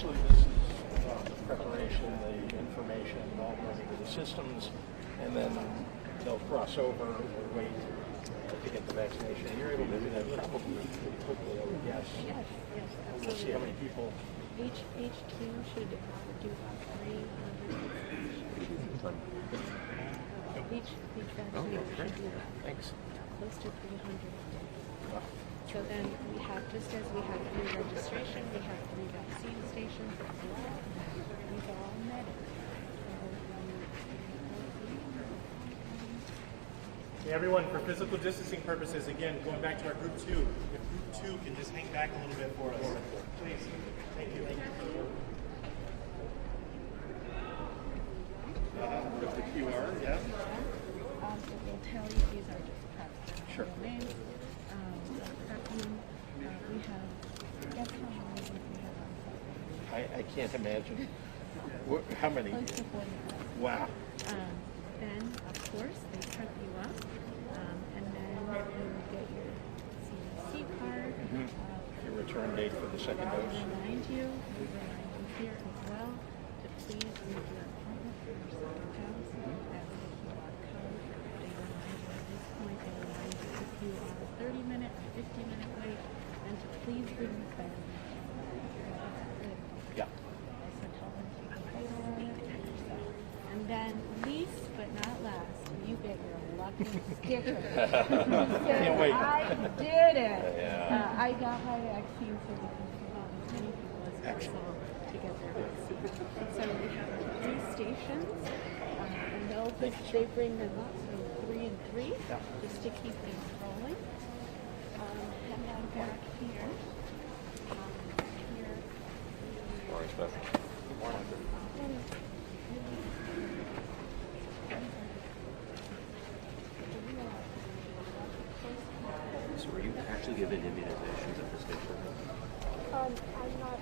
essentially this is the preparation, the information, all going into the systems, and then they'll cross over or wait to get the vaccination. You're able to do that probably pretty quickly, I would guess. Yes, yes, absolutely. We'll see how many people. Each team should do about 300. Each vaccination should do Thanks. close to 300. So then we have, just as we have 3 registration, we have 3 vaccine stations as well. We've all met it. Okay, everyone, for physical distancing purposes, again, going back to our group 2, if group 2 can just hang back a little bit for us, please. Thank you. With the QR, yeah. It will tell you these are just preps. Sure. Names. Prep room. We have, guess how many we have on site? I can't imagine. How many? Close to 40. Wow. Then, of course, they prep you up, and then you get your CDC card. Your return date for the second dose. We remind you here as well to please leave your appointment for your second dose. That with a QR code. They remind you at this point, they remind you if you are a 30-minute or 50-minute wait, and to please bring the card. Yeah. Also tell them to keep the photo on it and yourself. And then, least but not last, you get your lucky sticker. Can't wait. I did it. Yeah. I got my vaccine so we can help as many people as possible to get their vaccine. So we have 3 stations, and they bring them up from 3 and 3 just to keep things rolling. And then back here, Morning, Steph. Good morning. So were you actually given immunizations at this station? I'm not.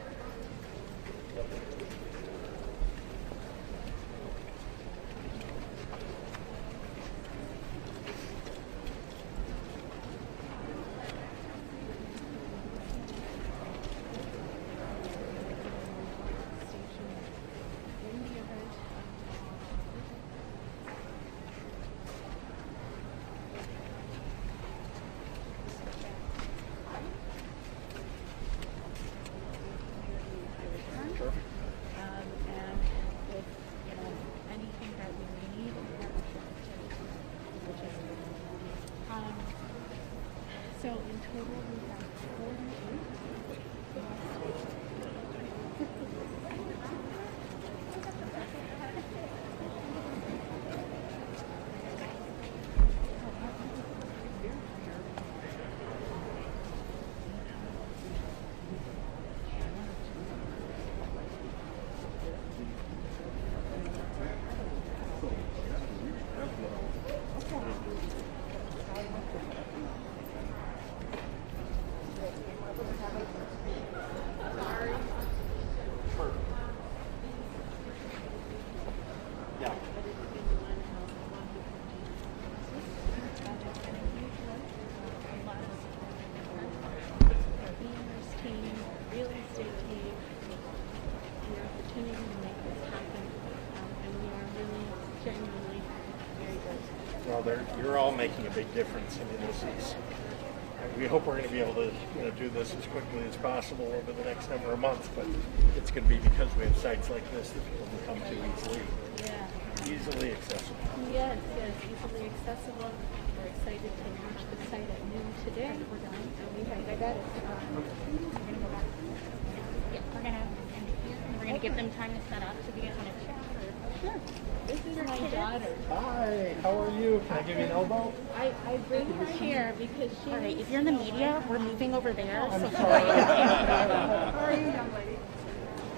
And with anything that we need, which is so in total we have 40. Well, you're all making a big difference. I mean, we hope we're going to be able to do this as quickly as possible over the next number of months, but it's going to be because we have sites like this that people can come to easily. Yeah. Easily accessible. Yes, easily accessible. We're excited to launch the site at noon today. We're done. And we have got it. We're gonna go back. Yeah, we're gonna end it here, and we're gonna give them time to set up. So if you guys want to chat, or Sure. This is my daughter. Hi, how are you? Can I give you an elbow? I bring her here because she. all right, if you're in the media, we're moving over there. I'm So sorry. How are you, young lady?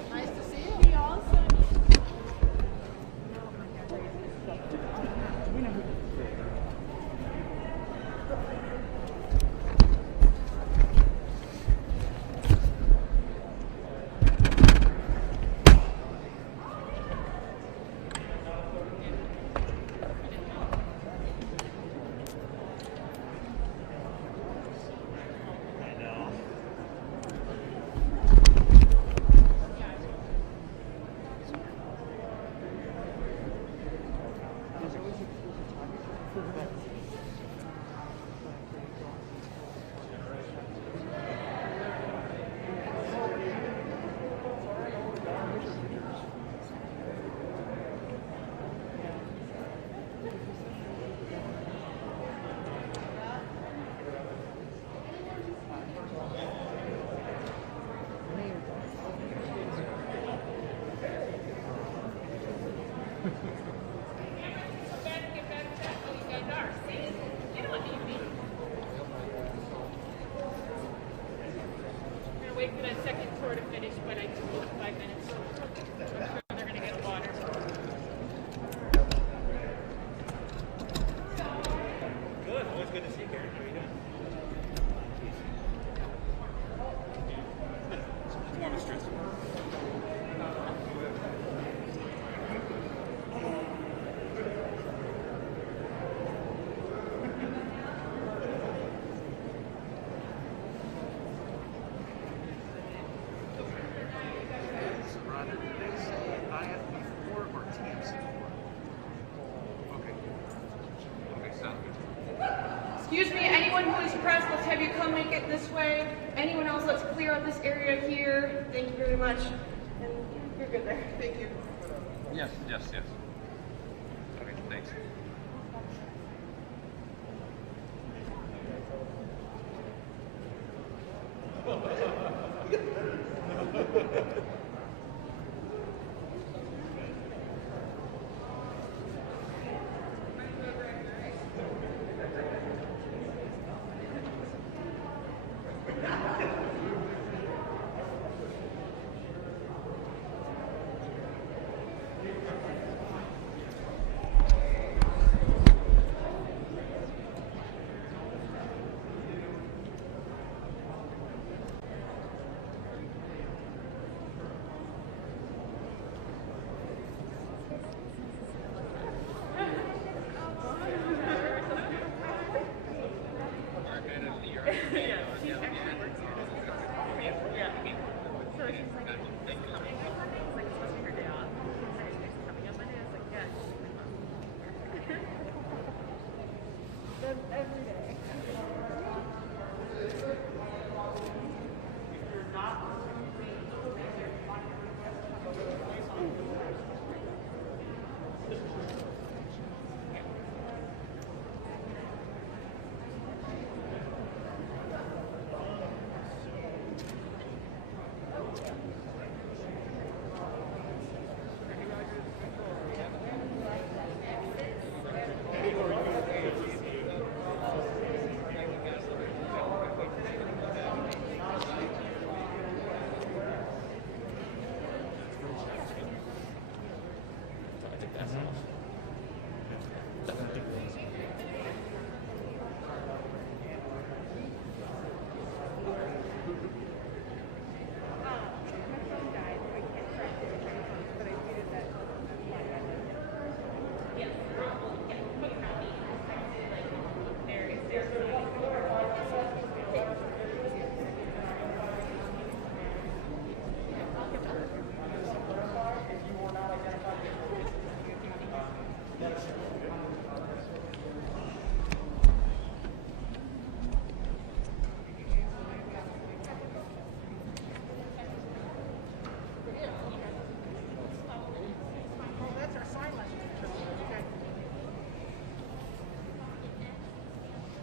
Nice to see you. We also. Excuse me, anyone who is pressed, let's have you come make it this way. Anyone else, let's clear out this area here. Thank you very much. And you're good there. Thank you. Yes. Okay, thanks.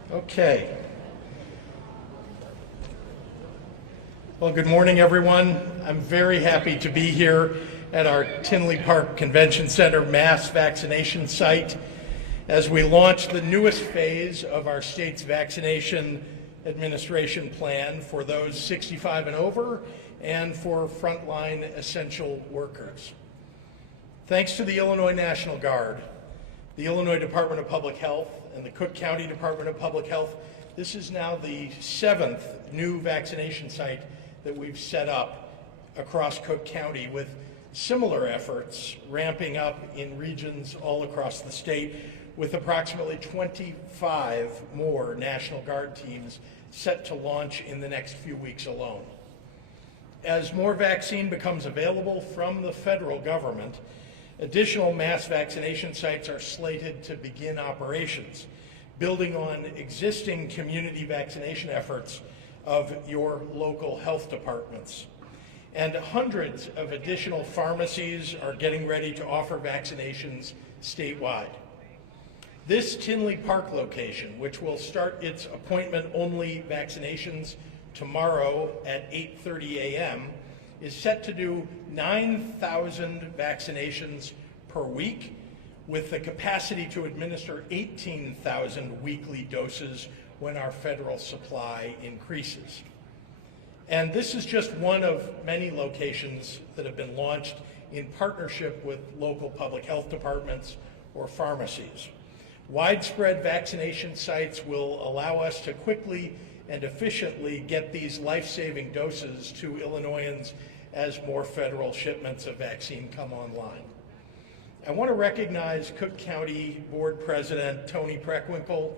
Okay. Well, good morning, everyone. I'm very happy to be here at our Tinley Park Convention Center mass vaccination site as we launch the newest phase of our state's vaccination administration plan for those 65 and over and for frontline essential workers. Thanks to the Illinois National Guard, the Illinois Department of Public Health, and the Cook County Department of Public Health, this is now the 7th new vaccination site that we've set up across Cook County, with similar efforts ramping up in regions all across the state, with approximately 25 more National Guard teams set to launch in the next few weeks alone. As more vaccine becomes available from the federal government, additional mass vaccination sites are slated to begin operations, building on existing community vaccination efforts of your local health departments. And hundreds of additional pharmacies are getting ready to offer vaccinations statewide. This Tinley Park location, which will start its appointment-only vaccinations tomorrow at 8:30 a.m., is set to do 9,000 vaccinations per week, with the capacity to administer 18,000 weekly doses when our federal supply increases. And this is just one of many locations that have been launched in partnership with local public health departments or pharmacies. Widespread vaccination sites will allow us to quickly and efficiently get these life-saving doses to Illinoisans as more federal shipments of vaccine come online. I want to recognize Cook County Board President Tony Prequel,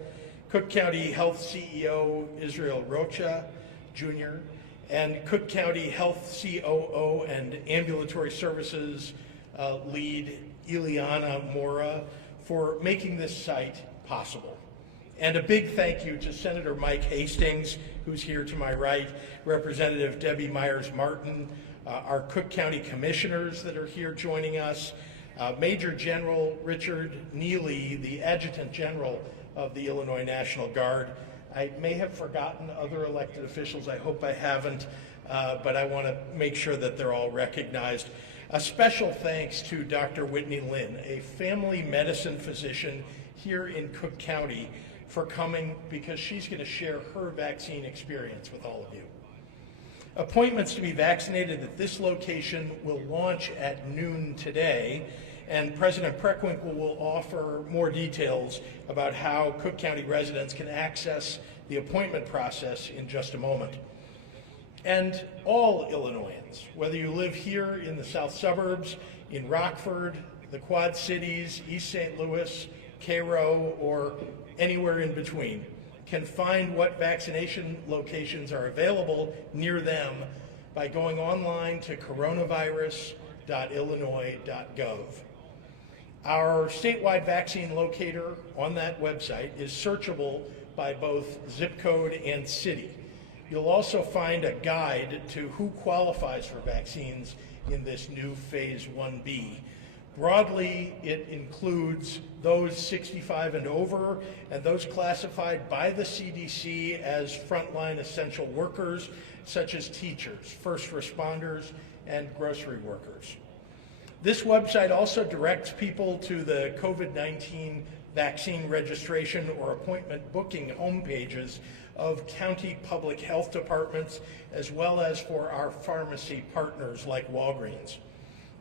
Cook County Health CEO Israel Rocha Jr., and Cook County Health COO and Ambulatory Services Lead Ileana Mora for making this site possible. And a big thank you to Senator Mike Hastings, who's here to my right, Representative Debbie Myers-Martin, our Cook County commissioners that are here joining us, Major General Richard Neely, the Adjutant General of the Illinois National Guard. I may have forgotten other elected officials. I hope I haven't, but I want to make sure that they're all recognized. A special thanks to Dr. Whitney Lynn, a family medicine physician here in Cook County, for coming because she's going to share her vaccine experience with all of you. Appointments to be vaccinated at this location will launch at noon today, and President Prequel will offer more details about how Cook County residents can access the appointment process in just a moment. And all Illinoisans, whether you live here in the south suburbs, in Rockford, the Quad Cities, East St. Louis, Cairo, or anywhere in between, can find what vaccination locations are available near them by going online to coronavirus.illinois.gov. Our statewide vaccine locator on that website is searchable by both zip code and city. You'll also find a guide to who qualifies for vaccines in this new Phase 1B. Broadly, it includes those 65 and over and those classified by the CDC as frontline essential workers, such as teachers, first responders, and grocery workers. This website also directs people to the COVID-19 vaccine registration or appointment booking homepages of county public health departments, as well as for our pharmacy partners like Walgreens.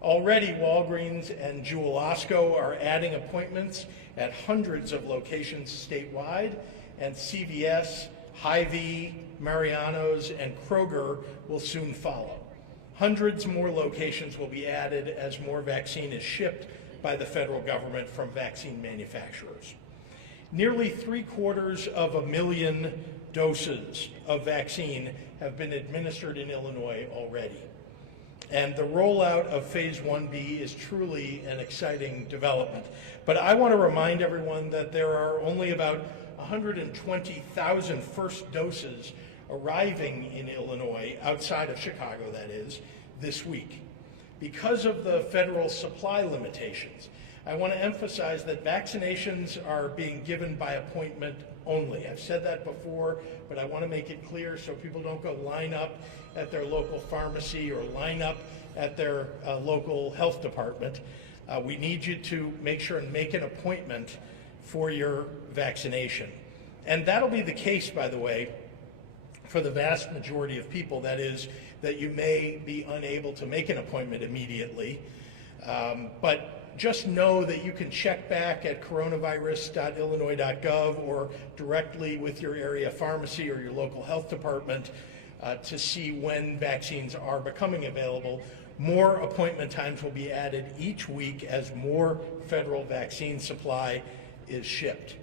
Already, Walgreens and Jewel-Osco are adding appointments at hundreds of locations statewide, and CVS, Hy-Vee, Mariano's, and Kroger will soon follow. Hundreds more locations will be added as more vaccine is shipped by the federal government from vaccine manufacturers. Nearly 750,000 doses of vaccine have been administered in Illinois already. And the rollout of Phase 1B is truly an exciting development. But I want to remind everyone that there are only about 120,000 first doses arriving in Illinois, outside of Chicago that is, this week. Because of the federal supply limitations, I want to emphasize that vaccinations are being given by appointment only. I've said that before, but I want to make it clear so people don't go line up at their local pharmacy or line up at their local health department. We need you to make sure and make an appointment for your vaccination. And that'll be the case, by the way, for the vast majority of people. That is, that you may be unable to make an appointment immediately, but just know that you can check back at coronavirus.illinois.gov or directly with your area pharmacy or your local health department to see when vaccines are becoming available. More appointment times will be added each week as more federal vaccine supply is shipped.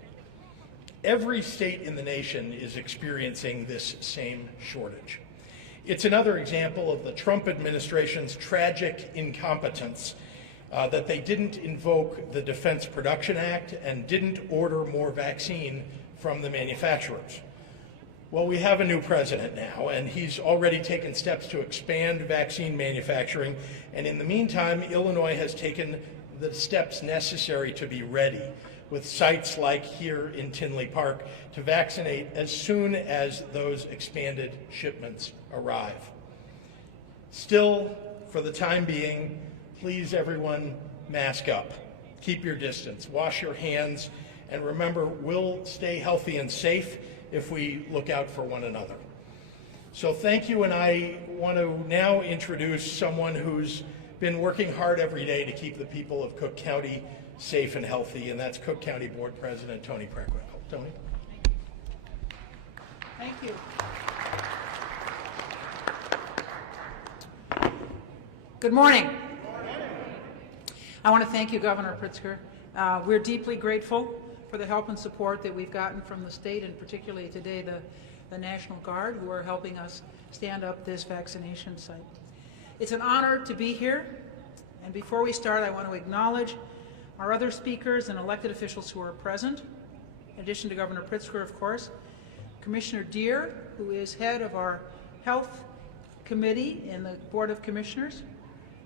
Every state in the nation is experiencing this same shortage. It's another example of the Trump administration's tragic incompetence that they didn't invoke the Defense Production Act and didn't order more vaccine from the manufacturers. Well, we have a new president now, and he's already taken steps to expand vaccine manufacturing, and in the meantime, Illinois has taken the steps necessary to be ready, with sites like here in Tinley Park to vaccinate as soon as those expanded shipments arrive. Still, for the time being, please everyone mask up, keep your distance, wash your hands, and remember, we'll stay healthy and safe if we look out for one another. So thank you, and I want to now introduce someone who's been working hard every day to keep the people of Cook County safe and healthy, and that's Cook County Board President Tony Prequel. Tony? Thank you. Good morning. I want to thank you, Governor Pritzker. We're deeply grateful for the help and support that we've gotten from the state, and particularly today the National Guard, who are helping us stand up this vaccination site. It's an honor to be here, and before we start, I want to acknowledge our other speakers and elected officials who are present. in addition to Governor Pritzker, of course, Commissioner Deere, who is head of our Health Committee in the Board of Commissioners,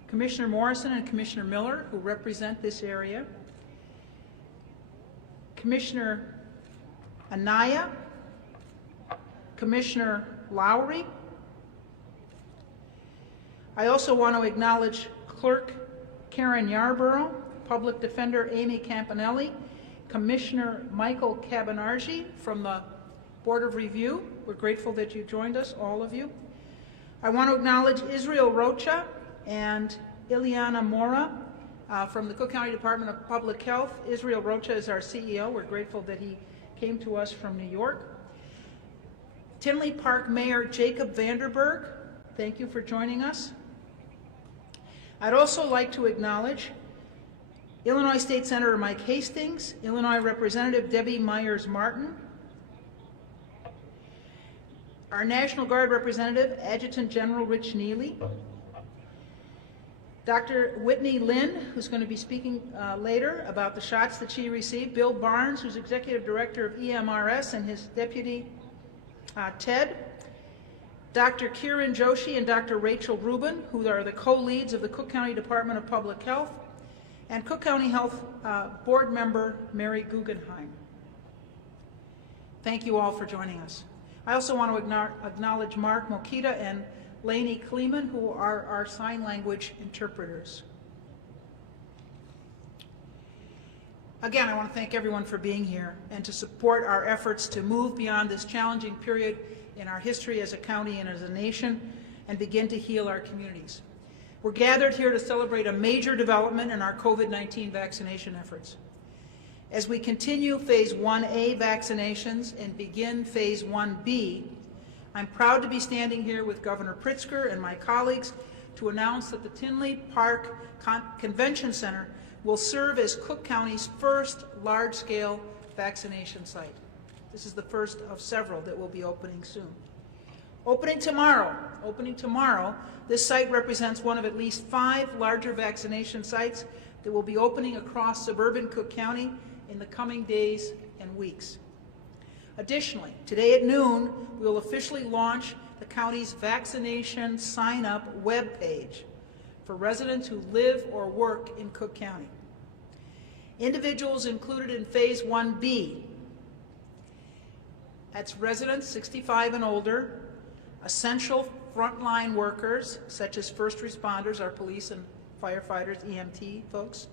Commissioner Morrison and Commissioner Miller, who represent this area, Commissioner Anaya, Commissioner Lowry. I also want to acknowledge Clerk Karen Yarborough, Public Defender Amy Campanelli, Commissioner Michael Cabinargi from the Board of Review. We're grateful that you joined us, all of you. I want to acknowledge Israel Rocha and Ileana Mora from the Cook County Department of Public Health. Israel Rocha is our CEO. We're grateful that he came to us from New York. Tinley Park Mayor Jacob Vanderberg, thank you for joining us. I'd also like to acknowledge Illinois State Senator Mike Hastings, Illinois Representative Debbie Myers-Martin, our National Guard Representative, Adjutant General Rich Neely, Dr. Whitney Lynn, who's going to be speaking later about the shots that she received, Bill Barnes, who's Executive Director of EMRS, and his deputy, Ted, Dr. Kiran Joshi and Dr. Rachel Rubin, who are the co-leads of the Cook County Department of Public Health, and Cook County Health Board Member Mary Guggenheim. Thank you all for joining us. I also want to acknowledge Mark Mokita and Lainey Kleeman, who are our sign language interpreters. Again, I want to thank everyone for being here and to support our efforts to move beyond this challenging period in our history as a county and as a nation and begin to heal our communities. We're gathered here to celebrate a major development in our COVID-19 vaccination efforts. As we continue Phase 1A vaccinations and begin Phase 1B, I'm proud to be standing here with Governor Pritzker and my colleagues to announce that the Tinley Park Convention Center will serve as Cook County's first large-scale vaccination site. This is the first of several that will be opening soon. Opening tomorrow, this site represents one of at least 5 larger vaccination sites that will be opening across suburban Cook County in the coming days and weeks. Additionally, today at noon, we will officially launch the county's vaccination sign-up webpage for residents who live or work in Cook County. Individuals included in Phase 1B, that's residents 65 and older, essential frontline workers such as first responders, our police and firefighters, EMT folks,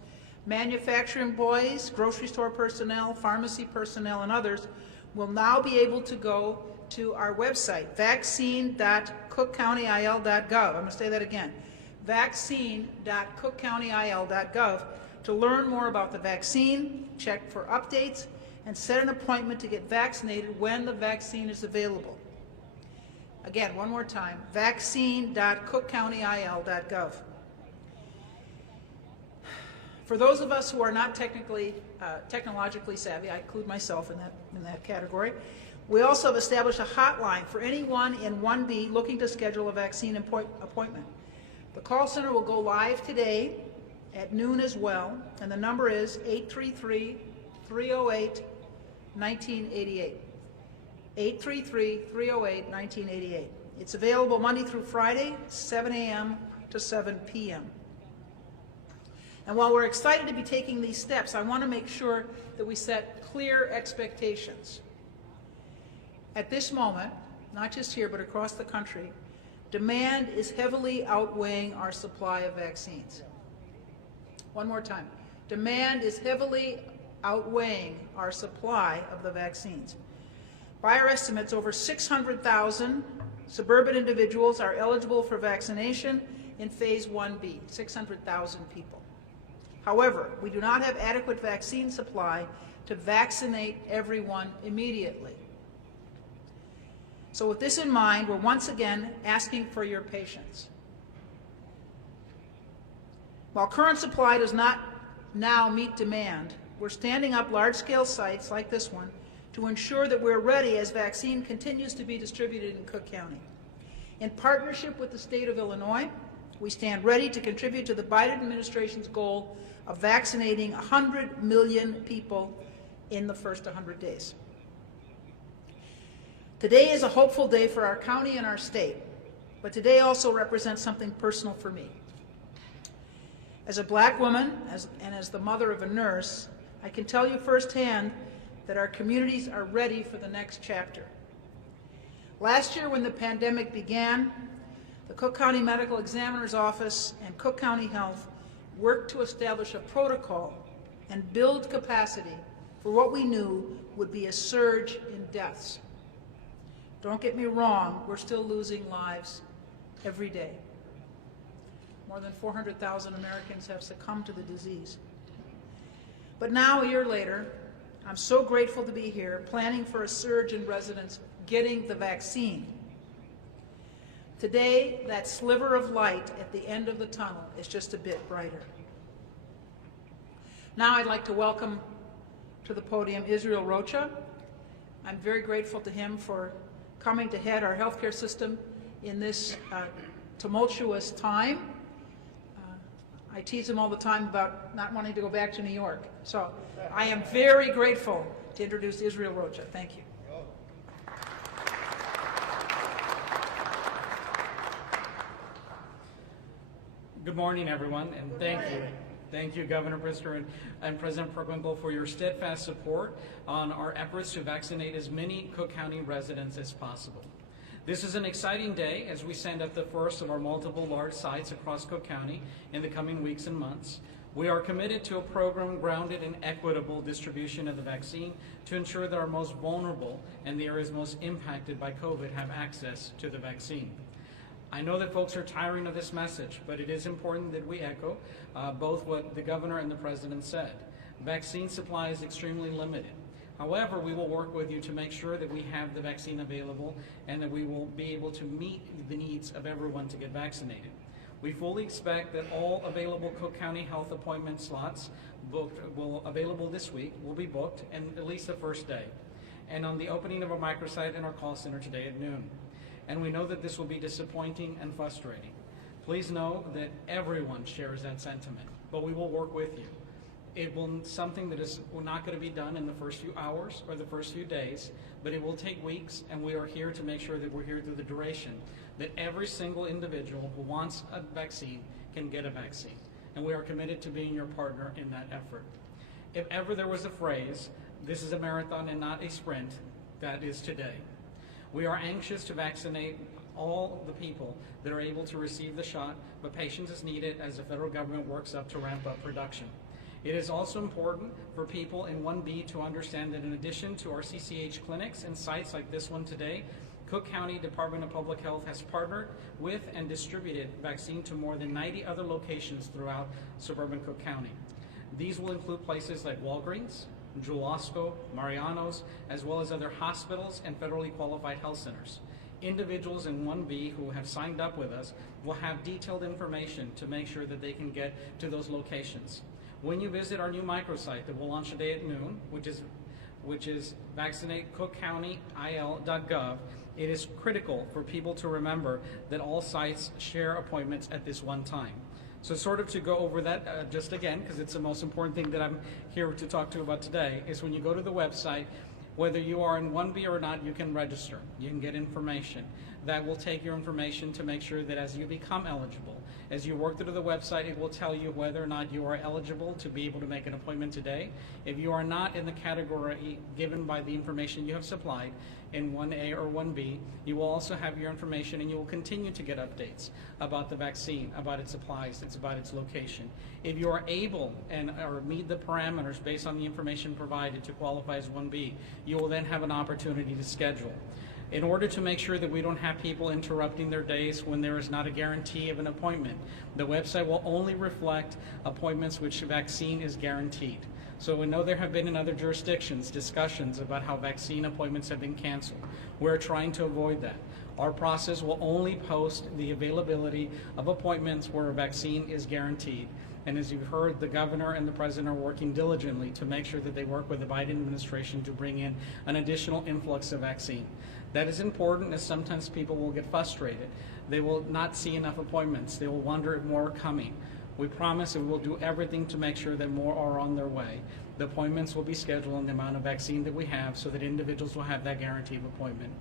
manufacturing employees, grocery store personnel, pharmacy personnel, and others will now be able to go to our website, vaccine.cookcountyil.gov. I'm going to say that again, vaccine.cookcountyil.gov, to learn more about the vaccine, check for updates, and set an appointment to get vaccinated when the vaccine is available. Again, one more time, vaccine.cookcountyil.gov. For those of us who are not technologically savvy, I include myself in that category, we also have established a hotline for anyone in 1B looking to schedule a vaccine appointment. The call center will go live today at noon as well, and the number is 833-308-1988. 833-308-1988. It's available Monday through Friday, 7 a.m. to 7 p.m. And while we're excited to be taking these steps, I want to make sure that we set clear expectations. At this moment, not just here but across the country, demand is heavily outweighing our supply of vaccines. One more time. Demand is heavily outweighing our supply of the vaccines. By our estimates, over 600,000 suburban individuals are eligible for vaccination in Phase 1B, 600,000 people. However, we do not have adequate vaccine supply to vaccinate everyone immediately. So with this in mind, we're once again asking for your patience. While current supply does not now meet demand, we're standing up large-scale sites like this one to ensure that we're ready as vaccine continues to be distributed in Cook County. In partnership with the state of Illinois, we stand ready to contribute to the Biden administration's goal of vaccinating 100 million people in the first 100 days. Today is a hopeful day for our county and our state, but today also represents something personal for me. As a black woman and as the mother of a nurse, I can tell you firsthand that our communities are ready for the next chapter. Last year when the pandemic began, the Cook County Medical Examiner's Office and Cook County Health worked to establish a protocol and build capacity for what we knew would be a surge in deaths. Don't get me wrong, we're still losing lives every day. More than 400,000 Americans have succumbed to the disease. But now, a year later, I'm so grateful to be here planning for a surge in residents getting the vaccine. Today, that sliver of light at the end of the tunnel is just a bit brighter. Now I'd like to welcome to the podium Israel Rocha. I'm very grateful to him for coming to head our healthcare system in this tumultuous time. I tease him all the time about not wanting to go back to New York. So I am very grateful to introduce Israel Rocha. Thank you. Good morning, everyone, and thank you. Thank you, Governor Pritzker and President Prequel, for your steadfast support on our efforts to vaccinate as many Cook County residents as possible. This is an exciting day as we send up the first of our multiple large sites across Cook County in the coming weeks and months. We are committed to a program grounded in equitable distribution of the vaccine to ensure that our most vulnerable and the areas most impacted by COVID have access to the vaccine. I know that folks are tiring of this message, but it is important that we echo both what the governor and the president said. Vaccine supply is extremely limited. However, we will work with you to make sure that we have the vaccine available and that we will be able to meet the needs of everyone to get vaccinated. We fully expect that all available Cook County Health appointment slots available this week will be booked, and at least the first day, and on the opening of a microsite in our call center today at noon. And we know that this will be disappointing and frustrating. Please know that everyone shares that sentiment, but we will work with you. It will something that is not going to be done in the first few hours or the first few days, but it will take weeks, and we are here to make sure that we're here through the duration, that every single individual who wants a vaccine can get a vaccine. And we are committed to being your partner in that effort. If ever there was a phrase, this is a marathon and not a sprint, that is today. We are anxious to vaccinate all the people that are able to receive the shot, but patience is needed as the federal government works up to ramp up production. It is also important for people in 1B to understand that in addition to our CCH clinics and sites like this one today, Cook County Department of Public Health has partnered with and distributed vaccine to more than 90 other locations throughout suburban Cook County. These will include places like Walgreens, Jewel-Osco, Mariano's, as well as other hospitals and federally qualified health centers. Individuals in 1B who have signed up with us will have detailed information to make sure that they can get to those locations. When you visit our new microsite that will launch today at noon, which is vaccinatecookcountyil.gov, it is critical for people to remember that all sites share appointments at this one time. So sort of to go over that just again, because it's the most important thing that I'm here to talk to you about today, is when you go to the website, whether you are in 1B or not, you can register. You can get information. That will take your information to make sure that as you become eligible, as you work through the website, it will tell you whether or not you are eligible to be able to make an appointment today. If you are not in the category given by the information you have supplied in 1A or 1B, you will also have your information, and you will continue to get updates about the vaccine, about its supplies, about its location. If you are able or meet the parameters based on the information provided to qualify as 1B, you will then have an opportunity to schedule. In order to make sure that we don't have people interrupting their days when there is not a guarantee of an appointment, the website will only reflect appointments which vaccine is guaranteed. So we know there have been in other jurisdictions discussions about how vaccine appointments have been canceled. We're trying to avoid that. Our process will only post the availability of appointments where a vaccine is guaranteed. And as you've heard, the governor and the president are working diligently to make sure that they work with the Biden administration to bring in an additional influx of vaccine. That is important, as sometimes people will get frustrated. They will not see enough appointments. They will wonder if more are coming. We promise that we will do everything to make sure that more are on their way. The appointments will be scheduled on the amount of vaccine that we have so that individuals will have that guarantee of appointment.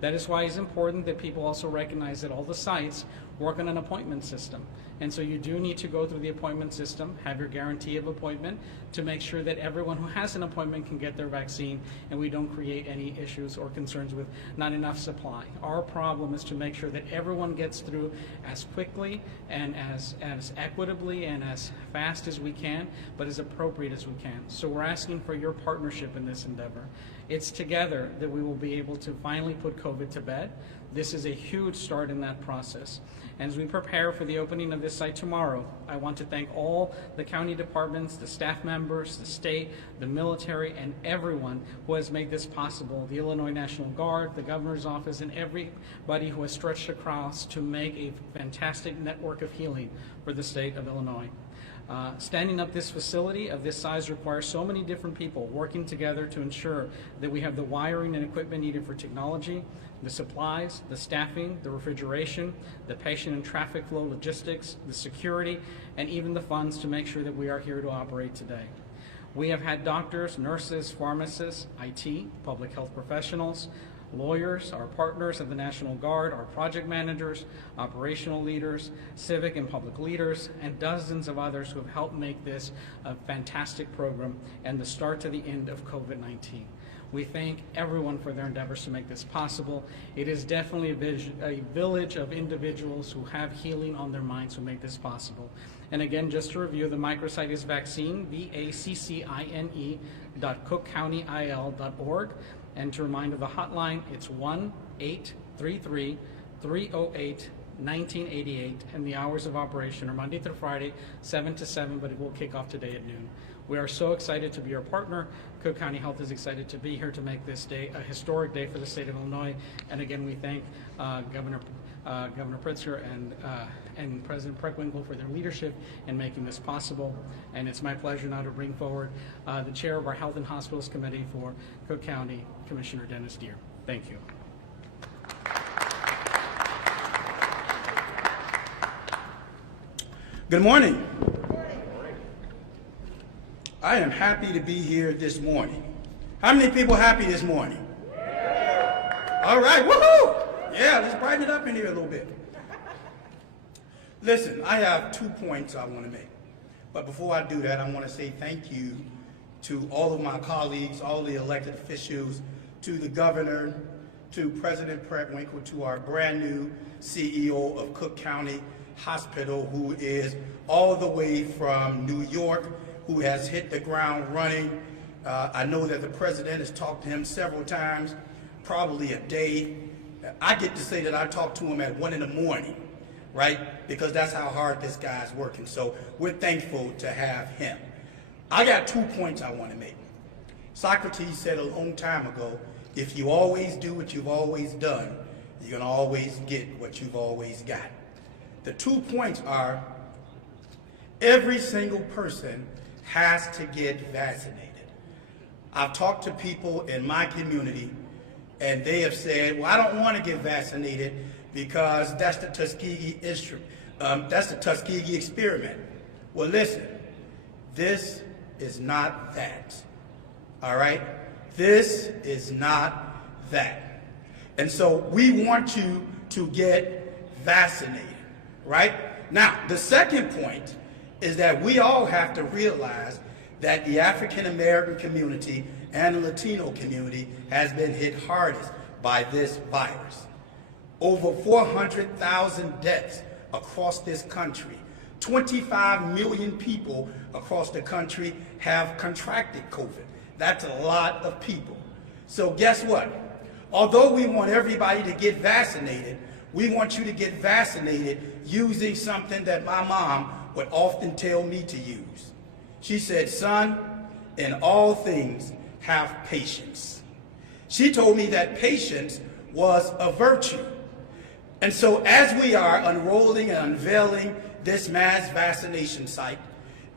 That is why it's important that people also recognize that all the sites work on an appointment system. And so you do need to go through the appointment system, have your guarantee of appointment to make sure that everyone who has an appointment can get their vaccine and we don't create any issues or concerns with not enough supply. Our problem is to make sure that everyone gets through as quickly and as equitably and as fast as we can, but as appropriate as we can. So we're asking for your partnership in this endeavor. It's together that we will be able to finally put COVID to bed. This is a huge start in that process. And as we prepare for the opening of this site tomorrow, I want to thank all the county departments, the staff members, the state, the military, and everyone who has made this possible. The Illinois National Guard, the governor's office, and everybody who has stretched across to make a fantastic network of healing for the state of Illinois. Standing up this facility of this size requires so many different people working together to ensure that we have the wiring and equipment needed for technology, the supplies, the staffing, the refrigeration, the patient and traffic flow logistics, the security, and even the funds to make sure that we are here to operate today. We have had doctors, nurses, pharmacists, IT, public health professionals, lawyers, our partners of the National Guard, our project managers, operational leaders, civic and public leaders, and dozens of others who have helped make this a fantastic program and the start to the end of COVID-19. We thank everyone for their endeavors to make this possible. It is definitely a village of individuals who have healing on their minds who make this possible. And again, just to review, the microsite is vaccine, vaccine.cookcountyil.org. And to remind of the hotline, it's 1-833-308-1988, and the hours of operation are Monday through Friday, 7 to 7, but it will kick off today at noon. We are so excited to be your partner. Cook County Health is excited to be here to make this day a historic day for the state of Illinois. And again, we thank Governor Pritzker and President Prequel for their leadership in making this possible. And it's my pleasure now to bring forward the chair of our Health and Hospitals Committee for Cook County, Commissioner Dennis Deere. Thank you. Good morning. I am happy to be here this morning. How many people happy this morning? All right, woohoo! Yeah, let's brighten it up in here a little bit. Listen, I have 2 points I want to make. But before I do that, I want to say thank you to all of my colleagues, all the elected officials, to the governor, to President Prequel, to our brand new CEO of Cook County Hospital, who is all the way from New York, who has hit the ground running. I know that the president has talked to him several times, probably a day. I get to say that I talked to him at 1 in the morning, right? Because that's how hard this guy's working. So we're thankful to have him. I got 2 points I want to make. Socrates said a long time ago, if you always do what you've always done, you're going to always get what you've always got. The 2 points are, every single person has to get vaccinated. I've talked to people in my community, and they have said, well, I don't want to get vaccinated because that's the Tuskegee experiment. Well, listen, this is not that, all right? This is not that. And so we want you to get vaccinated, right? Now, the second point is that we all have to realize that the African American community and the Latino community has been hit hardest by this virus. Over 400,000 deaths across this country. 25 million people across the country have contracted COVID. That's a lot of people. So guess what? Although we want everybody to get vaccinated, we want you to get vaccinated using something that my mom would often tell me to use. She said, son, in all things, have patience. She told me that patience was a virtue. And so as we are unrolling and unveiling this mass vaccination site,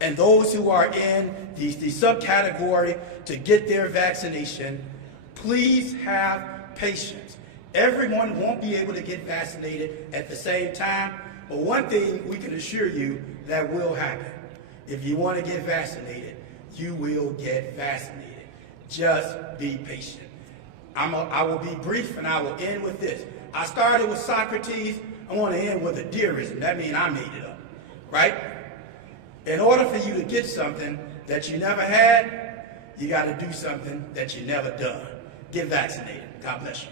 and those who are in the subcategory to get their vaccination, please have patience. Everyone won't be able to get vaccinated at the same time, but one thing we can assure you that will happen. If you want to get vaccinated, you will get vaccinated. Just be patient. I will be brief and I will end with this. I started with Socrates. I want to end with a deism. That means I made it up, right? In order for you to get something that you never had, you got to do something that you never done. Get vaccinated. God bless you.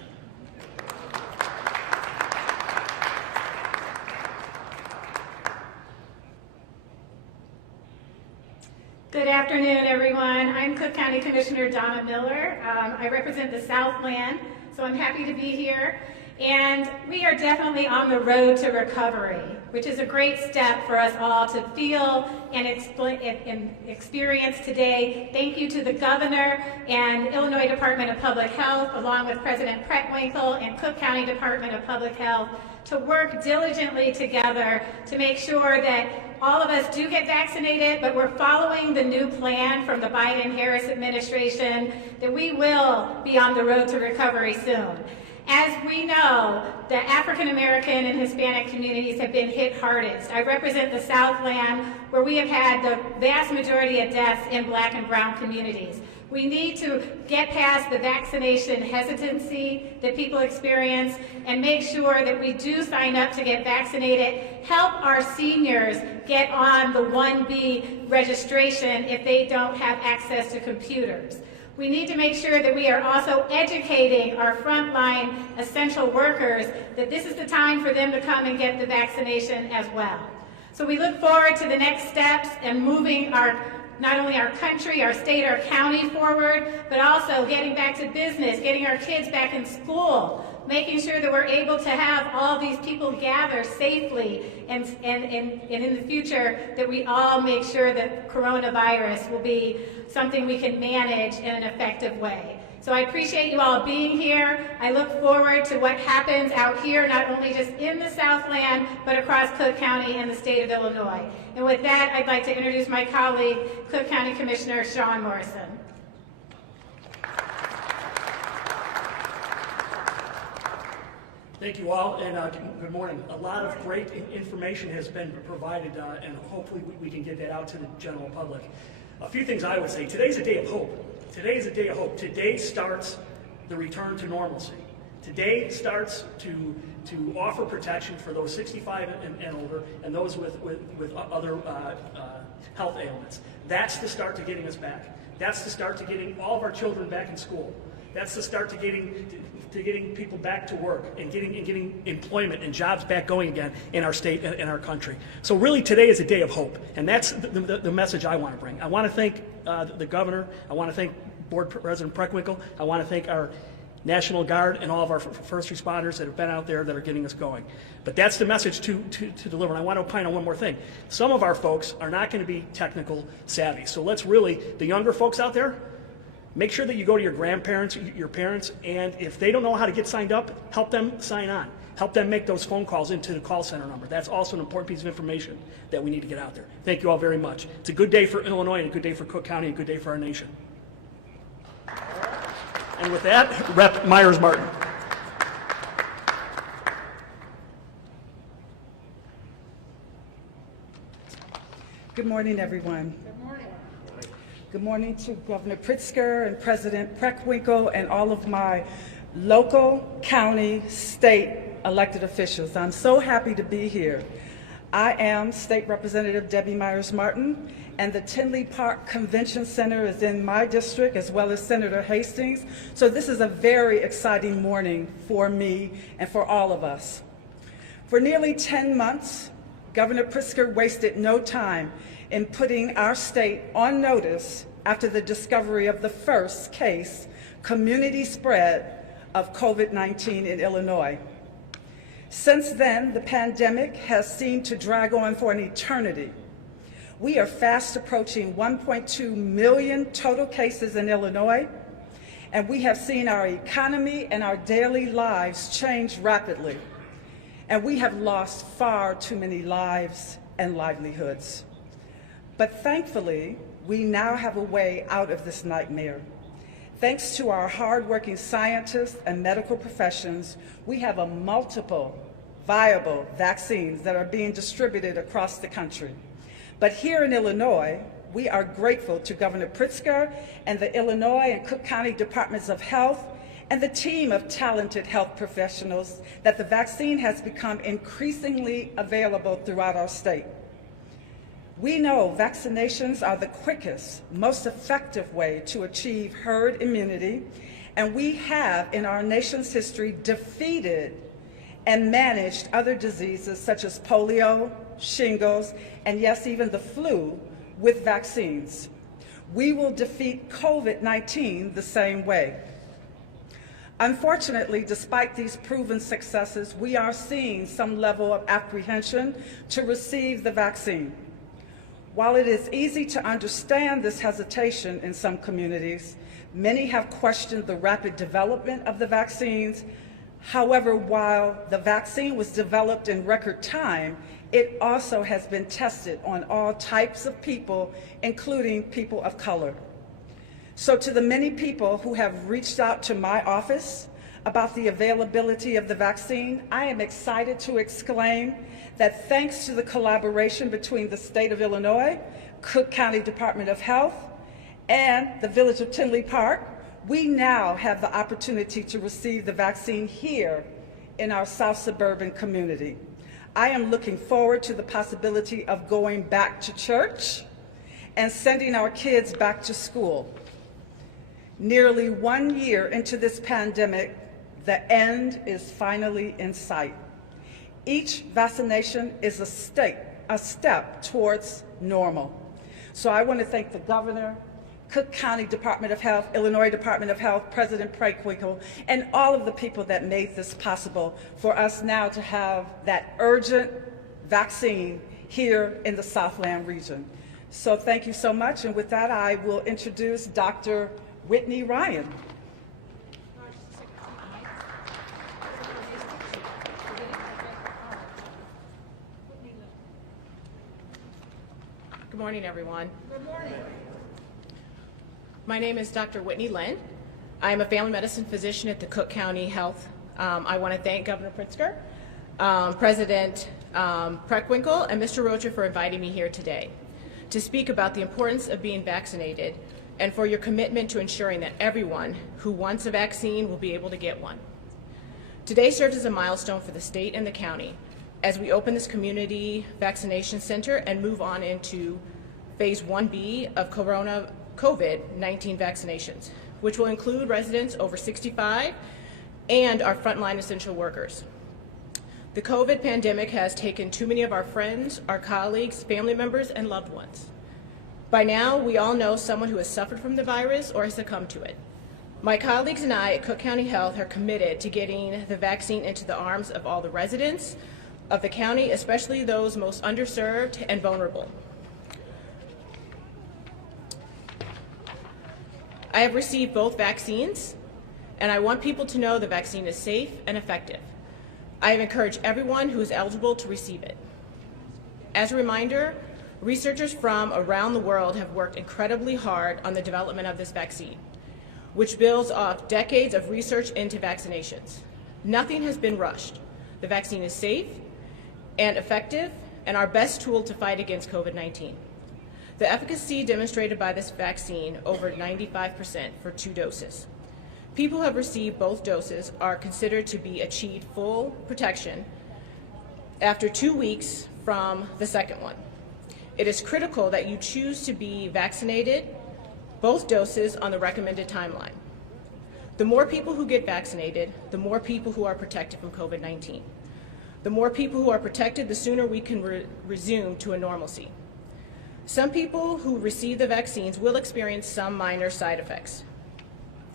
Good afternoon, everyone. I'm Cook County Commissioner Donna Miller. I represent the Southland, so I'm happy to be here. And we are definitely on the road to recovery, which is a great step for us all to feel and experience today. Thank you to the Governor and Illinois Department of Public Health, along with President Prequel and Cook County Department of Public Health, to work diligently together to make sure that all of us do get vaccinated, but we're following the new plan from the Biden-Harris administration that we will be on the road to recovery soon. As we know, the African American and Hispanic communities have been hit hardest. I represent the Southland, where we have had the vast majority of deaths in Black and brown communities. We need to get past the vaccination hesitancy that people experience and make sure that we do sign up to get vaccinated. Help our seniors get on the 1B registration if they don't have access to computers. We need to make sure that we are also educating our frontline essential workers that this is the time for them to come and get the vaccination as well. So we look forward to the next steps and moving not only our country, our state, our county forward, but also getting back to business, getting our kids back in school, making sure that we're able to have all these people gather safely, and in the future that we all make sure that coronavirus will be something we can manage in an effective way. So I appreciate you all being here. I look forward to what happens out here, not only just in the Southland, but across Cook County and the state of Illinois. And with that, I'd like to introduce my colleague, Cook County Commissioner Sean Morrison. Thank you all, and good morning. A lot of great information has been provided, and hopefully we can get that out to the general public. A few things I would say. Today's a day of hope. Today is a day of hope. Today starts the return to normalcy. Today starts to offer protection for those 65 and older and those with other health ailments. That's the start to getting us back. That's the start to getting all of our children back in school. That's the start to getting people back to work and getting employment and jobs back going again in our state and our country. So really today is a day of hope, and that's the message I want to bring. I want to thank the governor. I want to thank Board President Prequel. I want to thank our National Guard and all of our first responders that have been out there that are getting us going. But that's the message to deliver. And I want to opine on one more thing. Some of our folks are not going to be technical savvy. So let's really, the younger folks out there, make sure that you go to your grandparents, your parents, and if they don't know how to get signed up, help them sign on. Help them make those phone calls into the call center number. That's also an important piece of information that we need to get out there. Thank you all very much. It's a good day for Illinois, and a good day for Cook County, and a good day for our nation. And with that, Rep. Myers-Martin. Good morning, everyone. Good morning. Good morning to Governor Pritzker and President Prequel and all of my local, county, state elected officials. I'm so happy to be here. I am State Representative Debbie Myers-Martin, and the Tinley Park Convention Center is in my district, as well as Senator Hastings. So this is a very exciting morning for me and for all of us. For nearly 10 months, Governor Pritzker wasted no time in putting our state on notice after the discovery of the first case, community spread of COVID-19 in Illinois. Since then, the pandemic has seemed to drag on for an eternity. We are fast approaching 1.2 million total cases in Illinois, and we have seen our economy and our daily lives change rapidly. And we have lost far too many lives and livelihoods. But thankfully, we now have a way out of this nightmare. Thanks to our hardworking scientists and medical professions, we have multiple viable vaccines that are being distributed across the country. But here in Illinois, we are grateful to Governor Pritzker and the Illinois and Cook County Departments of Health and the team of talented health professionals that the vaccine has become increasingly available throughout our state. We know vaccinations are the quickest, most effective way to achieve herd immunity, and we have, in our nation's history, defeated and managed other diseases such as polio, shingles, and yes, even the flu with vaccines. We will defeat COVID-19 the same way. Unfortunately, despite these proven successes, we are seeing some level of apprehension to receive the vaccine. While it is easy to understand this hesitation in some communities, many have questioned the rapid development of the vaccines. However, while the vaccine was developed in record time, it also has been tested on all types of people, including people of color. So to the many people who have reached out to my office about the availability of the vaccine, I am excited to exclaim that thanks to the collaboration between the state of Illinois, Cook County Department of Health, and the village of Tinley Park, we now have the opportunity to receive the vaccine here in our South suburban community. I am looking forward to the possibility of going back to church and sending our kids back to school. Nearly 1 year into this pandemic, the end is finally in sight. Each vaccination is a step towards normal. So I want to thank the governor, Cook County Department of Health, Illinois Department of Health, President Prequel, and all of the people that made this possible for us now to have that urgent vaccine here in the Southland region. So thank you so much, and with that I will introduce Dr. Whitney Ryan. Good morning, everyone. Good morning. My name is Dr. Whitney Ryan. I am a family medicine physician at the Cook County Health. I want to thank Governor Pritzker, President Prequel, and Mr. Rocha for inviting me here today to speak about the importance of being vaccinated and for your commitment to ensuring that everyone who wants a vaccine will be able to get one. Today serves as a milestone for the state and the county as we open this community vaccination center and move on into phase 1B of COVID-19 vaccinations, which will include residents over 65 and our frontline essential workers. The COVID pandemic has taken too many of our friends, our colleagues, family members, and loved ones. By now, we all know someone who has suffered from the virus or has succumbed to it. My colleagues and I at Cook County Health are committed to getting the vaccine into the arms of all the residents of the county, especially those most underserved and vulnerable. I have received both vaccines, and I want people to know the vaccine is safe and effective. I have encouraged everyone who is eligible to receive it. As a reminder, researchers from around the world have worked incredibly hard on the development of this vaccine, which builds off decades of research into vaccinations. Nothing has been rushed. The vaccine is safe and effective and our best tool to fight against COVID-19. The efficacy demonstrated by this vaccine, over 95% for 2 doses. People who have received both doses are considered to be achieved full protection after 2 weeks from the second one. It is critical that you choose to be vaccinated, both doses, on the recommended timeline. The more people who get vaccinated, the more people who are protected from COVID-19. The more people who are protected, the sooner we can resume to a normalcy. Some people who receive the vaccines will experience some minor side effects.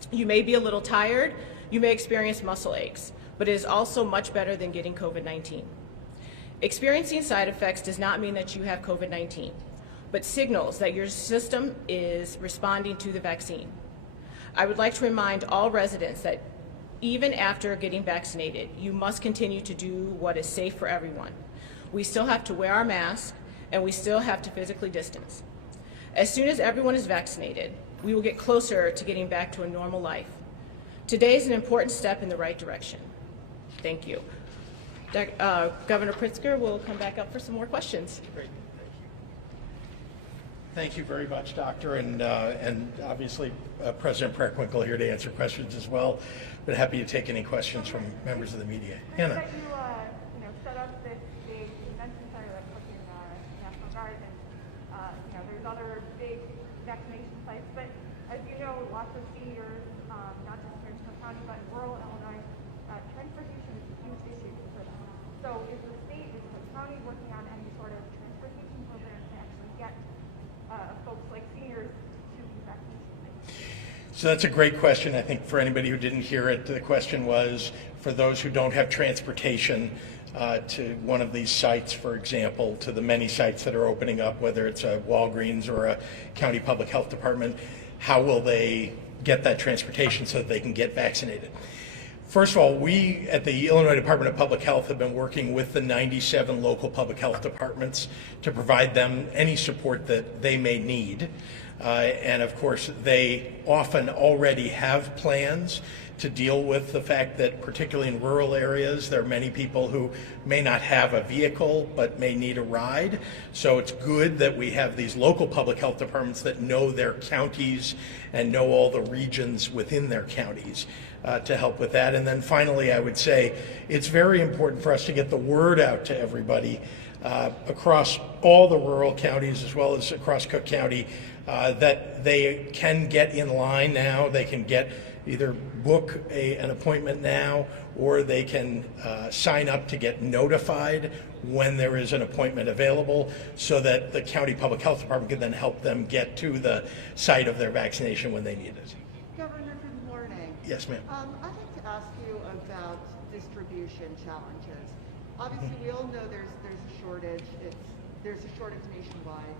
You may be a little tired, you may experience muscle aches, but it is also much better than getting COVID-19. Experiencing side effects does not mean that you have COVID-19, but signals that your system is responding to the vaccine. I would like to remind all residents that even after getting vaccinated, you must continue to do what is safe for everyone. We still have to wear our mask, and we still have to physically distance. As soon as everyone is vaccinated, we will get closer to getting back to a normal life. Today is an important step in the right direction. Thank you. Governor Pritzker will come back up for some more questions. Great. Thank you very much, Doctor, and obviously President Prequel here to answer questions as well, but happy to take any questions from members of the media. Hannah. That you set up this big convention center that puts in National Guard, and there's other big vaccination sites, but as you know, lots of seniors, not just here in Cook County, but in rural Illinois, transportation is a huge issue for them. So is the state, is Cook County working on any sort of transportation program to actually get folks like seniors to these vaccination sites? So that's a great question. I think for anybody who didn't hear it, the question was for those who don't have transportation to one of these sites, for example, to the many sites that are opening up, whether it's a Walgreens or a county public health department, how will they get that transportation so that they can get vaccinated? First of all, we at the Illinois Department of Public Health have been working with the 97 local public health departments to provide them any support that they may need. And of course, they often already have plans to deal with the fact that particularly in rural areas, there are many people who may not have a vehicle but may need a ride. So it's good that we have these local public health departments that know their counties and know all the regions within their counties to help with that. And then finally, I would say it's very important for us to get the word out to everybody across all the rural counties as well as across Cook County that they can get in line now. They can either book an appointment now, or they can sign up to get notified when there is an appointment available, so that the county public health department can then help them get to the site of their vaccination when they need it. Governor, good morning. Yes, ma'am. I'd like to ask you about distribution challenges. Obviously, we all know there's a shortage. There's a shortage nationwide.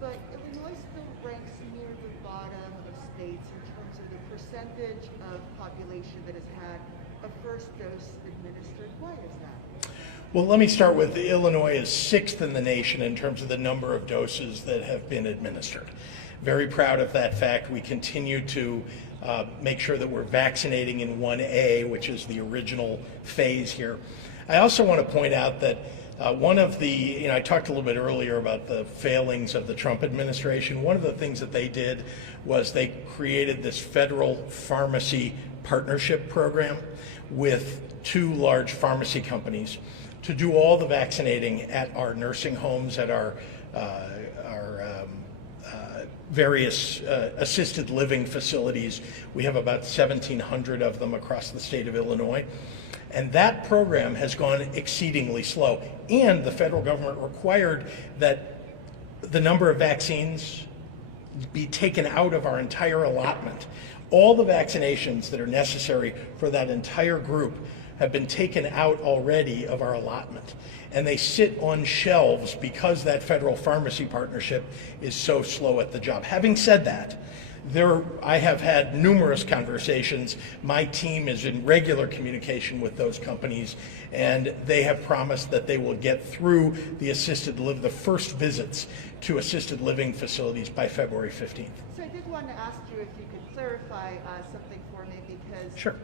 But Illinois still ranks near the bottom of states in terms of the percentage of population that has had a first dose administered. Why is that? Well, let me start with Illinois is 6th in the nation in terms of the number of doses that have been administered. Very proud of that fact. We continue to make sure that we're vaccinating in 1A, which is the original phase here. I also want to point out that one of the, I talked a little bit earlier about the failings of the Trump administration. One of the things that they did was they created this federal pharmacy partnership program with 2 large pharmacy companies to do all the vaccinating at our nursing homes, at our various assisted living facilities. We have about 1,700 of them across the state of Illinois. And that program has gone exceedingly slow. And the federal government required that the number of vaccines be taken out of our entire allotment. All the vaccinations that are necessary for that entire group have been taken out already of our allotment. And they sit on shelves because that federal pharmacy partnership is so slow at the job. Having said that, I have had numerous conversations. My team is in regular communication with those companies, and they have promised that they will get through the the first visits to assisted living facilities by February 15th. So I did want to ask you if you could clarify something for me, because, sure.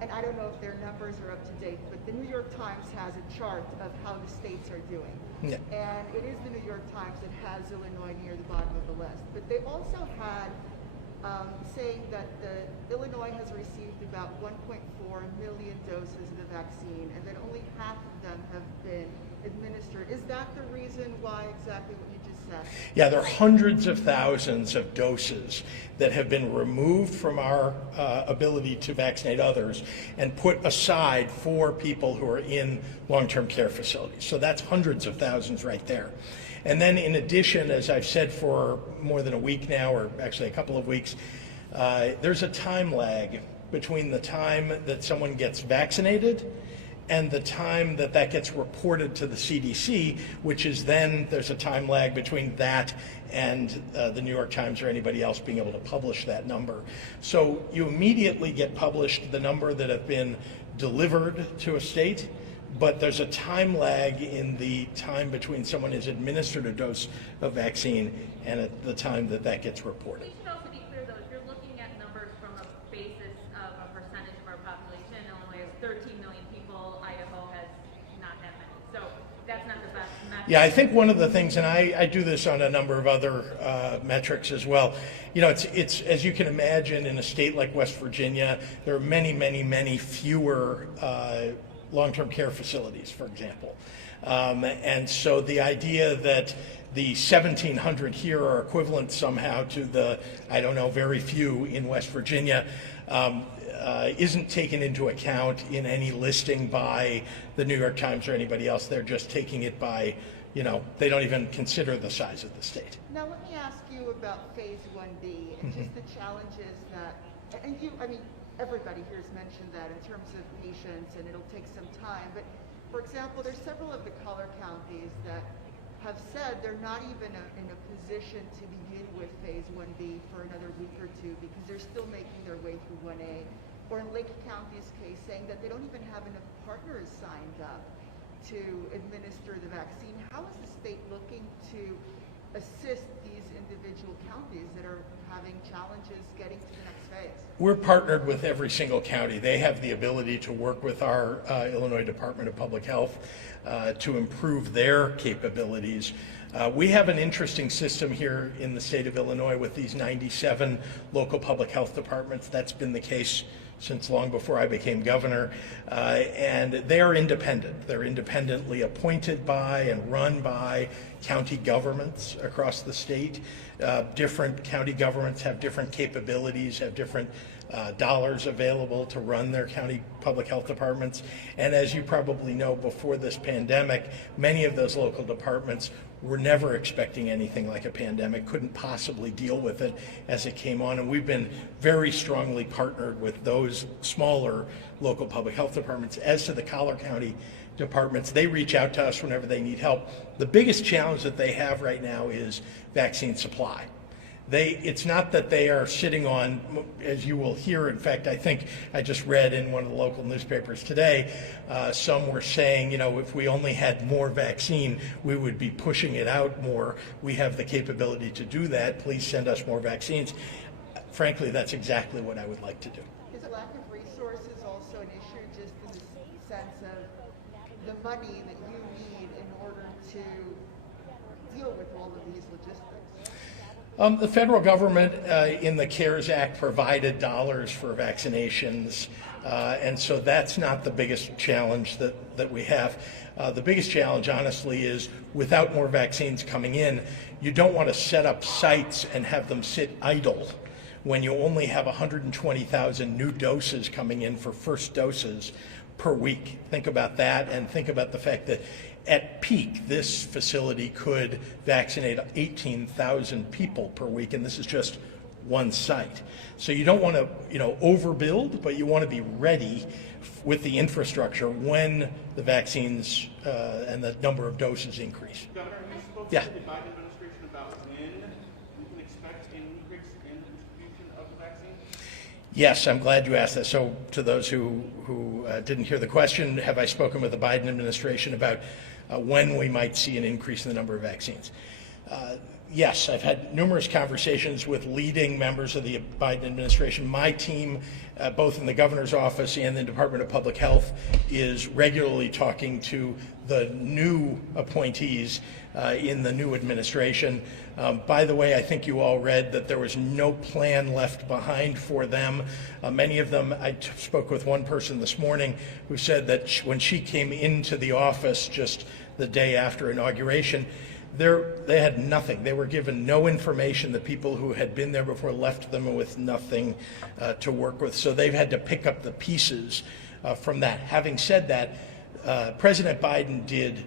And I don't know if their numbers are up to date, but the New York Times has a chart of how the states are doing. Yeah. And it is the New York Times that has Illinois near the bottom of the list. But they also had saying that Illinois has received about 1.4 million doses of the vaccine, and that only half of them have been administered. Is that the reason why exactly what you just said? Yeah, there are hundreds of thousands of doses that have been removed from our ability to vaccinate others and put aside for people who are in long-term care facilities. So that's hundreds of thousands right there. And then in addition, as I've said for more than a week now, or actually a couple of weeks, there's a time lag between the time that someone gets vaccinated and the time that that gets reported to the CDC, which is then there's a time lag between that and the New York Times or anybody else being able to publish that number. So you immediately get published the number that have been delivered to a state, but there's a time lag in the time between someone is administered a dose of vaccine and at the time that that gets reported. We should also be clear, though, if you're looking at numbers from a basis of a percentage of our population, Illinois has 13 million people, Idaho has not that many. So that's not the best metric Yeah, I think one of the things, and I do this on a number of other metrics as well, it's as you can imagine, in a state like West Virginia, there are many, many, many fewer long-term care facilities, for example. And so the idea that the 1,700 here are equivalent somehow to the, I don't know, very few in West Virginia isn't taken into account in any listing by the New York Times or anybody else. They're just taking it by, they don't even consider the size of the state. Now let me ask you about Phase 1B and just the challenges that, and everybody here has mentioned that in terms of patients, and it'll take some time, but for example, there's several of the collar counties that have said they're not even in a position to begin with Phase 1B for another week or two because they're still making their way through 1A. Or in Lake County's case, saying that they don't even have enough partners signed up to administer the vaccine. How is the state looking to assist these individual counties that are having challenges getting to the next phase? We're partnered with every single county. They have the ability to work with our Illinois Department of Public Health to improve their capabilities. We have an interesting system here in the state of Illinois with these 97 local public health departments. That's been the case since long before I became governor, and they are independent. They're independently appointed by and run by county governments across the state. Different county governments have different capabilities, have different dollars available to run their county public health departments. And as you probably know, before this pandemic, many of those local departments were never expecting anything like a pandemic, couldn't possibly deal with it as it came on. And we've been very strongly partnered with those smaller local public health departments. As to the collar county departments, they reach out to us whenever they need help. The biggest challenge that they have right now is vaccine supply. It's not that they are sitting on, as you will hear, in fact, I think I just read in one of the local newspapers today, some were saying, if we only had more vaccine, we would be pushing it out more. We have the capability to do that. Please send us more vaccines. Frankly, that's exactly what I would like to do. Is lack of resources also an issue, just in the sense of the money that you need in order to deal with all of these logistics? The federal government in the CARES Act provided dollars for vaccinations, and so that's not the biggest challenge that we have. The biggest challenge, honestly, is without more vaccines coming in, you don't want to set up sites and have them sit idle when you only have 120,000 new doses coming in for first doses per week. Think about that, and think about the fact that at peak, this facility could vaccinate 18,000 people per week, and this is just one site. So you don't want to, overbuild, but you want to be ready with the infrastructure when the vaccines and the number of doses increase. Governor, have you spoken Yeah. to the Biden administration about when we can expect an increase in the distribution of the vaccine? Yes, I'm glad you asked that. So to those who didn't hear the question, have I spoken with the Biden administration about when we might see an increase in the number of vaccines? Yes, I've had numerous conversations with leading members of the Biden administration. My team, both in the governor's office and the Department of Public Health, is regularly talking to the new appointees in the new administration. By the way, I think you all read that there was no plan left behind for them. Many of them, I spoke with one person this morning who said that when she came into the office just the day after inauguration, they had nothing. They were given no information. The people who had been there before left them with nothing to work with. So they've had to pick up the pieces from that. Having said that, President Biden did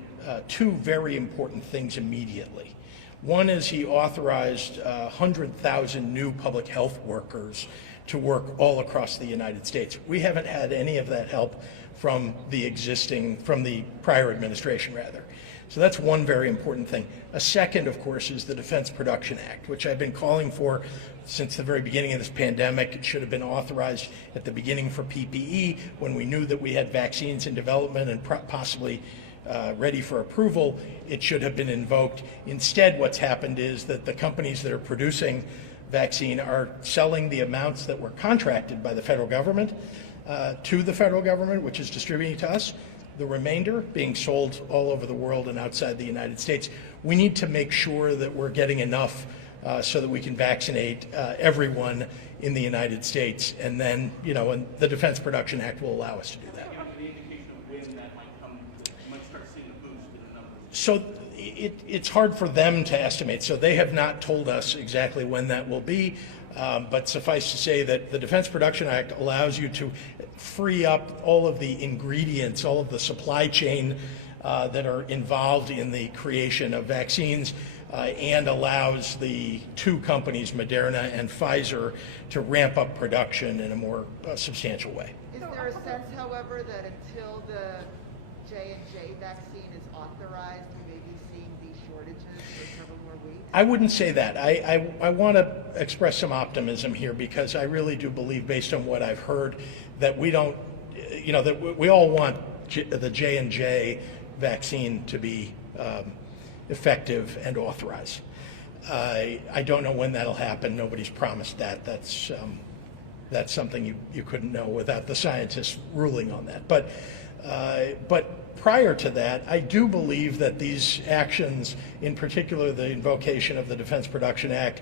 two very important things immediately. One is he authorized 100,000 new public health workers to work all across the United States. We haven't had any of that help from the prior administration, rather. So that's one very important thing. A second, of course, is the Defense Production Act, which I've been calling for since the very beginning of this pandemic. It should have been authorized at the beginning for PPE when we knew that we had vaccines in development and possibly ready for approval. It should have been invoked. Instead, what's happened is that the companies that are producing vaccine are selling the amounts that were contracted by the federal government to the federal government, which is distributing to us. the remainder being sold all over the world and outside the United States. We need to make sure that we're getting enough so that we can vaccinate everyone in the United States, and then, and the Defense Production Act will allow us to do that. So it's hard for them to estimate. So they have not told us exactly when that will be, but suffice to say that the Defense Production Act allows you to free up all of the ingredients, all of the supply chain that are involved in the creation of vaccines, and allows the two companies, Moderna and Pfizer, to ramp up production in a more substantial way. Is there a sense, however, that until the J&J vaccine is authorized, we may be seeing these shortages for several more weeks? I wouldn't say that. I want to express some optimism here, because I really do believe, based on what I've heard, that we don't, that we all want the J&J vaccine to be effective and authorized. I don't know when that'll happen. Nobody's promised that. That's something you couldn't know without the scientists ruling on that. But prior to that, I do believe that these actions, in particular the invocation of the Defense Production Act,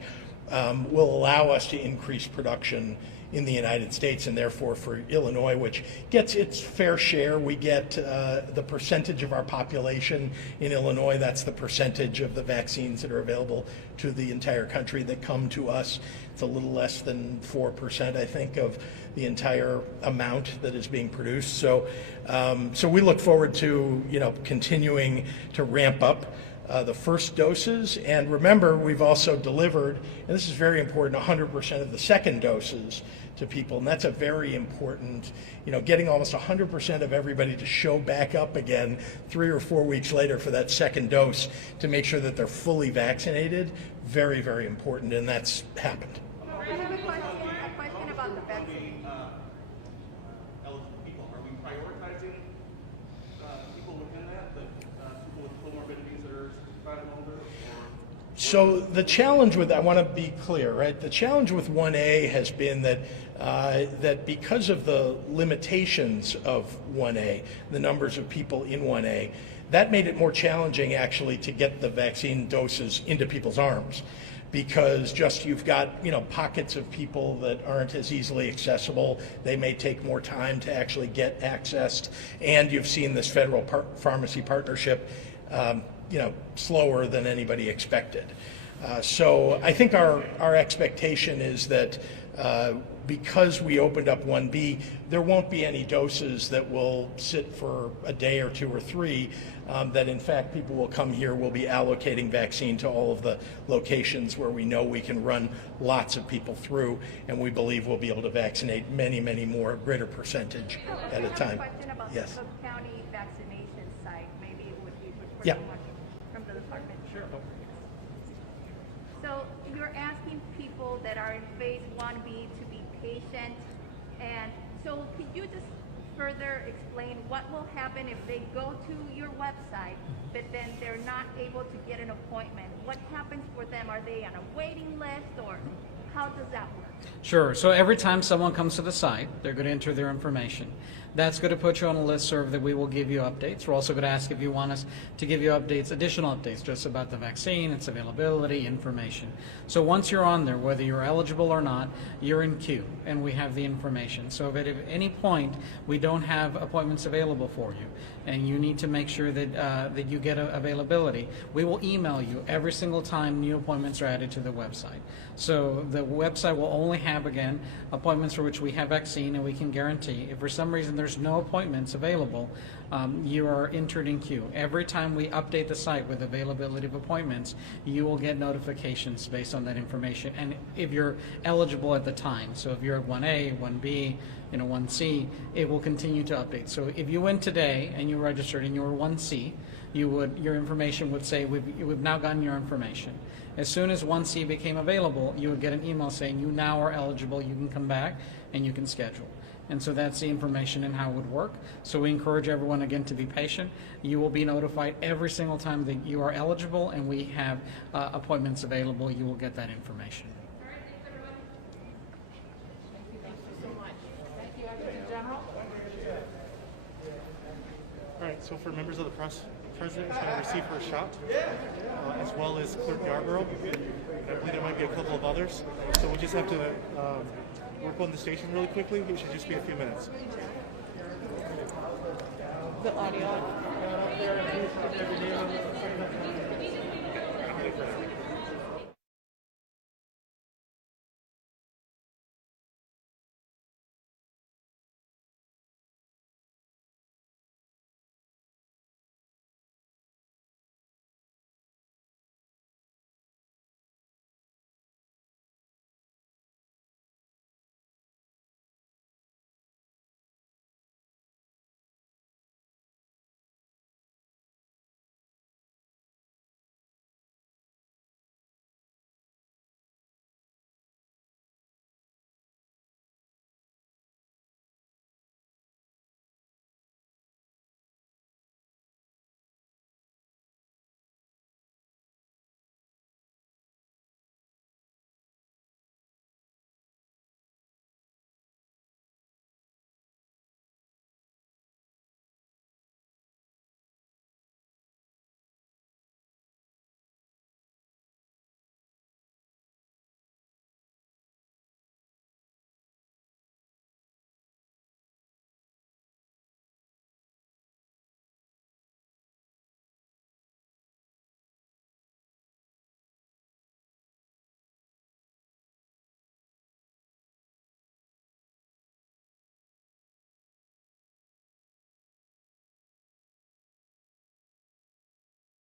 will allow us to increase production in the United States, and therefore for Illinois, which gets its fair share. We get the percentage of our population in Illinois. That's the percentage of the vaccines that are available to the entire country that come to us. It's a little less than 4%, I think, of the entire amount that is being produced. So we look forward to continuing to ramp up the first doses. And remember, we've also delivered, and this is very important, 100% of the second doses to people. And that's a very important, getting almost 100% of everybody to show back up again 3 or 4 weeks later for that second dose to make sure that they're fully vaccinated. Very, very important, and that's happened. I have a question about the vaccine. Eligible people, are we prioritizing people within that, people with comorbidities that are 65 and older? So the challenge with, I want to be clear, right? The challenge with 1A has been that that because of the limitations of 1A, the numbers of people in 1A, that made it more challenging actually to get the vaccine doses into people's arms, because just you've got pockets of people that aren't as easily accessible. They may take more time to actually get accessed, and you've seen this federal pharmacy partnership slower than anybody expected. So I think our expectation is that because we opened up 1B, there won't be any doses that will sit for a day or 2 or 3, that in fact people will come here, we'll be allocating vaccine to all of the locations where we know we can run lots of people through, and we believe we'll be able to vaccinate many, many more, greater percentage at a time. I have a question about Yes. the Cook County vaccination site. Maybe it would be for Yeah. someone from the department. Sure. So you're asking people that are in phase 1B to be patient, and so could you just further explain what will happen if they go to your website, but then they're not able to get an appointment? What happens for them? Are they on a waiting list, or how does that work? Sure. So every time someone comes to the site, they're going to enter their information. That's going to put you on a listserv that we will give you updates. We're also going to ask if you want us to give you updates, additional updates, just about the vaccine, its availability, information. So once you're on there, whether you're eligible or not, you're in queue, and we have the information. So if at any point we don't have appointments available for you, and you need to make sure that that you get availability, we will email you every single time new appointments are added to the website. So the website will only have, again, appointments for which we have vaccine, and we can guarantee if for some reason there's no appointments available, you are entered in queue. Every time we update the site with availability of appointments, you will get notifications based on that information, and if you're eligible at the time. So if you're at 1A, 1B, 1C, it will continue to update. So if you went today and you registered and you were 1C, your information would say, we've now gotten your information. As soon as 1C became available, you would get an email saying you now are eligible, you can come back and you can schedule. And so that's the information and how it would work. So we encourage everyone, again, to be patient. You will be notified every single time that you are eligible and we have appointments available. You will get that information. All right, so for members of the press, President is going to receive her shot, as well as Clerk Yarborough. And I believe there might be a couple of others. So we'll just have to work on the station really quickly. It should just be a few minutes. The audio.